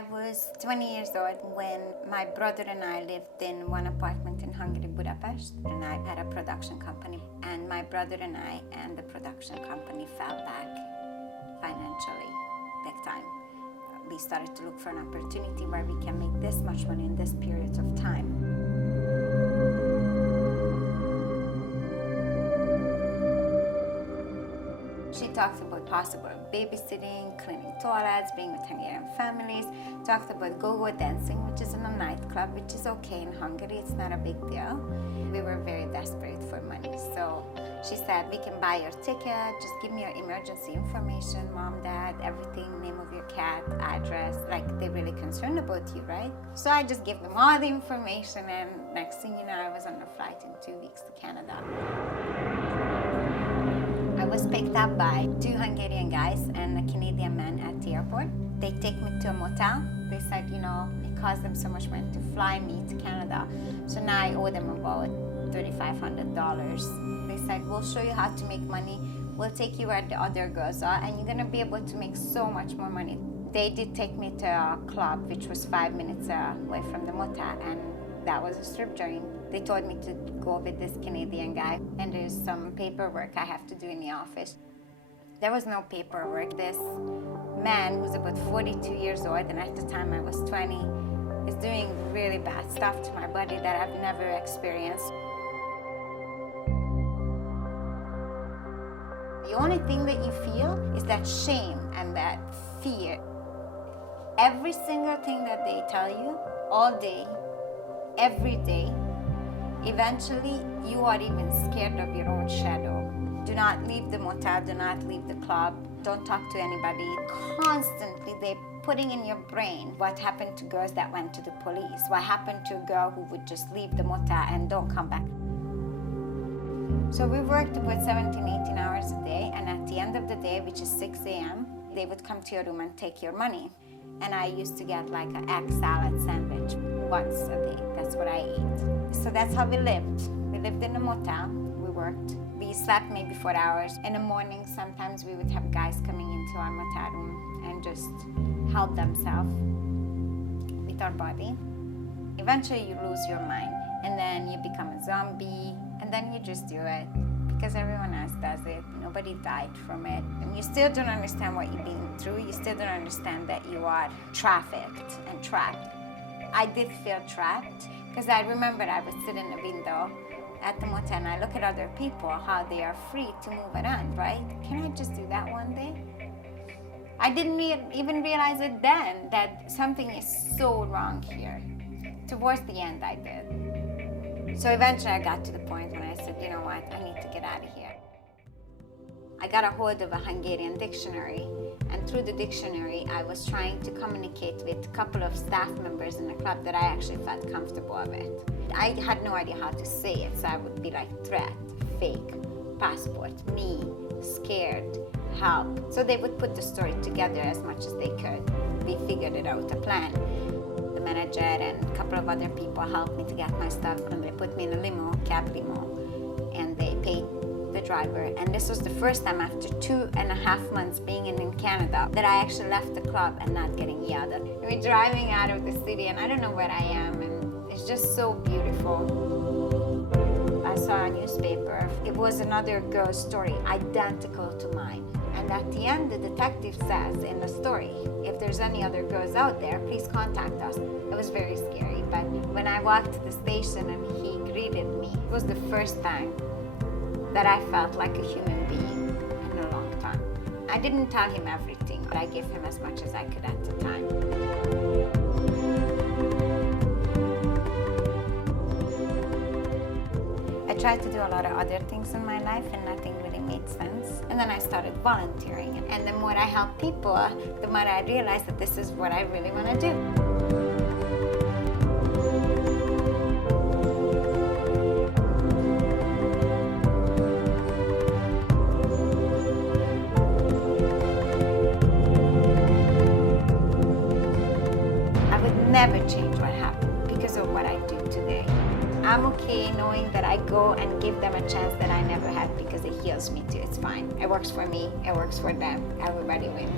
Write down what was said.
I was 20 years old when my brother and I lived in one apartment in Hungary, Budapest, and I had a production company. And my brother and I and the production company fell back financially, big time. We started to look for an opportunity where we can make this much money in this period of time. She talked about possible babysitting, cleaning toilets, being with Hungarian families, talked about go-go dancing, which is in a nightclub, which is okay in Hungary, it's not a big deal. We were very desperate for money, so she said, we can buy your ticket, just give me your emergency information, mom, dad, everything, name of your cat, address, like they're really concerned about you, right? So I just gave them all the information, and next thing you know, I was on a flight in 2 weeks to Canada. I was picked up by 2 Hungarian guys and a Canadian man at the airport. They take me to a motel. They said, you know, it cost them so much money to fly me to Canada. So now I owe them about $3,500. They said, we'll show you how to make money. We'll take you where the other girls are, and you're gonna be able to make so much more money. They did take me to a club, which was 5 minutes away from the motel, and that was a strip joint. They told me to go with this Canadian guy, and there's some paperwork I have to do in the office. There was no paperwork. This man who's about 42 years old, and at the time I was 20, is doing really bad stuff to my body that I've never experienced. The only thing that you feel is that shame and that fear. Every single thing that they tell you, all day, every day, eventually you are even scared of your own shadow. Do not leave the motel, do not leave the club, don't talk to anybody. Constantly they're putting in your brain what happened to girls that went to the police, what happened to a girl who would just leave the motel and don't come back. So we worked about 17, 18 hours a day, and at the end of the day, which is 6 a.m., they would come to your room and take your money. And I used to get like an egg salad sandwich once a day. That's what I ate. So that's how we lived. We lived in a motel, we worked. We slept maybe 4 hours. In the morning, sometimes we would have guys coming into our motel room and just help themselves with our body. Eventually you lose your mind, and then you become a zombie, and then you just do it because everyone else does it. Nobody died from it. And you still don't understand what you've been through. You still don't understand that you are trafficked and trapped. I did feel trapped because I remember I would sit in the window at the motel and I look at other people, how they are free to move around, right? Can I just do that one day? I didn't even realize it then that something is so wrong here. Towards the end, I did. So eventually I got to the point when I said, you know what, I need to get out of here. I got a hold of a Hungarian dictionary, and through the dictionary I was trying to communicate with a couple of staff members in the club that I actually felt comfortable with. I had no idea how to say it, so I would be like threat, fake, passport, me, scared, help. So they would put the story together as much as they could. We figured it out, a plan. The manager and a couple of other people helped me to get my stuff, and they put me in a limo, cab limo, and they paid the driver. And this was the first time after 2.5 months being in Canada that I actually left the club and not getting yelled at. We're driving out of the city, and I don't know where I am, and it's just so beautiful. I saw a newspaper. It was another girl's story, identical to mine. And at the end, the detective says in the story, if there's any other girls out there, please contact us. It was very scary, but when I walked to the station and he greeted me, it was the first time that I felt like a human being in a long time. I didn't tell him everything, but I gave him as much as I could at the time. I tried to do a lot of other things in my life and nothing really made sense. And then I started volunteering. And the more I help people, the more I realized that this is what I really want to do. I would never change what happened because of what I do today. I'm okay knowing that I go and give them a chance that I never had because it heals me too. It's fine. It works for me. It works for them. Everybody wins.